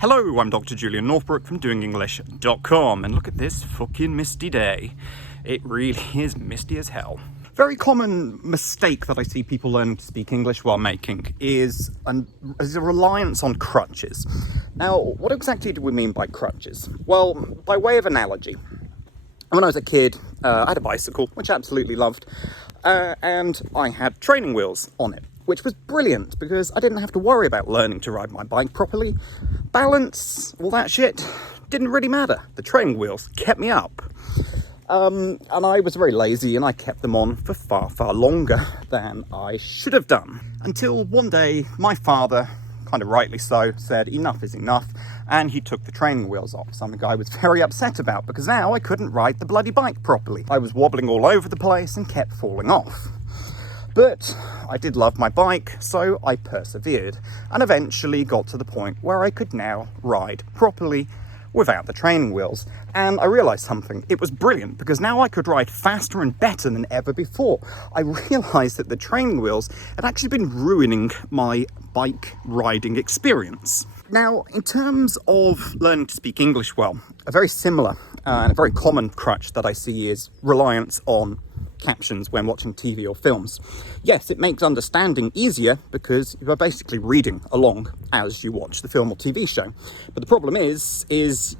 Hello, I'm Dr. Julian Northbrook from doingenglish.com, and look at this fucking misty day. It really is misty as hell. Very common mistake that I see people learning to speak English while making is a reliance on crutches. Now, what exactly do we mean by crutches? Well, by way of analogy, when I was a kid, I had a bicycle, which I absolutely loved, and I had training wheels on it, which was brilliant because I didn't have to worry about learning to ride my bike properly. Balance, all that shit, didn't really matter. The training wheels kept me up. And I was very lazy and I kept them on for far, far longer than I should have done. Until one day, my father, kind of rightly so, said enough is enough, and he took the training wheels off, something I was very upset about because now I couldn't ride the bloody bike properly. I was wobbling all over the place and kept falling off. But I did love my bike, so I persevered and eventually got to the point where I could now ride properly without the training wheels. And I realised something. It was brilliant because now I could ride faster and better than ever before. I realised that the training wheels had actually been ruining my bike riding experience. Now, in terms of learning to speak English well, a very similar and a very common crutch that I see is reliance on captions when watching TV or films. Yes, it makes understanding easier because you are basically reading along as you watch the film or TV show. But the problem is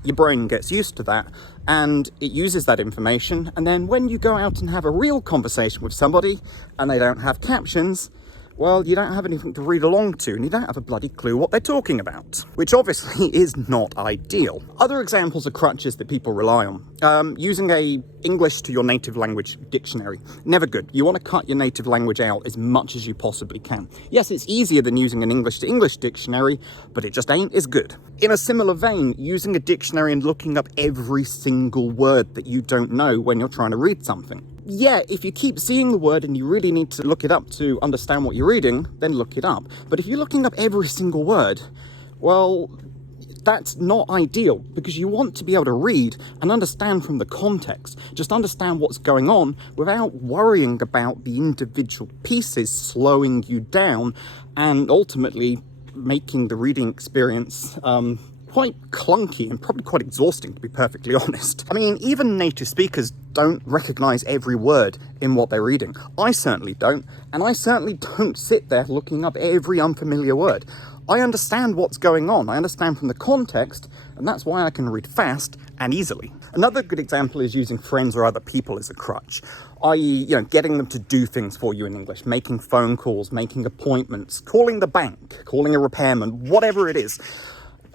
your brain gets used to that and it uses that information, and then when you go out and have a real conversation with somebody and they don't have captions, well, you don't have anything to read along to and you don't have a bloody clue what they're talking about, which obviously is not ideal. Other examples of crutches that people rely on. Using a English to your native language dictionary. Never good. You want to cut your native language out as much as you possibly can. Yes, it's easier than using an English to English dictionary, but it just ain't as good. In a similar vein, using a dictionary and looking up every single word that you don't know when you're trying to read something. Yeah, if you keep seeing the word and you really need to look it up to understand what you're reading, then look it up. But if you're looking up every single word, well, that's not ideal because you want to be able to read and understand from the context. Just understand what's going on without worrying about the individual pieces slowing you down and ultimately making the reading experience quite clunky and probably quite exhausting, to be perfectly honest. I mean, even native speakers don't recognize every word in what they're reading. I certainly don't, and I certainly don't sit there looking up every unfamiliar word. I understand what's going on. I understand from the context, and that's why I can read fast and easily. Another good example is using friends or other people as a crutch, i.e., getting them to do things for you in English, making phone calls, making appointments, calling the bank, calling a repairman, whatever it is.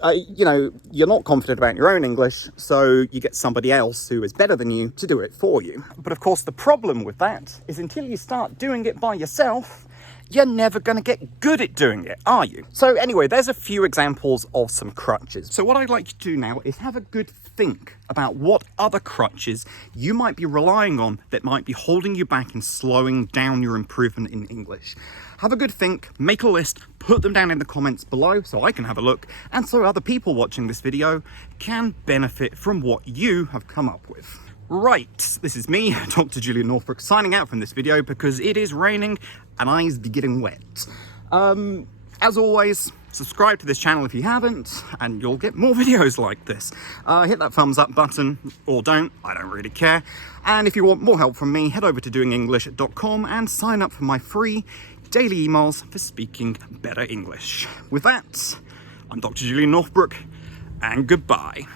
You're not confident about your own English, so you get somebody else who is better than you to do it for you. But of course, the problem with that is until you start doing it by yourself, you're never going to get good at doing it, are you? So anyway, there's a few examples of some crutches. So what I'd like you to do now is have a good think about what other crutches you might be relying on that might be holding you back and slowing down your improvement in English. Have a good think, make a list, put them down in the comments below so I can have a look and so other people watching this video can benefit from what you have come up with. Right, this is me, Dr. Julian Northbrook, signing out from this video because it is raining and eyes be getting wet. As always, subscribe to this channel if you haven't, and you'll get more videos like this. Hit that thumbs up button, or don't, I don't really care. And if you want more help from me, head over to doingenglish.com and sign up for my free daily emails for speaking better English. With that, I'm Dr. Julian Northbrook, and goodbye.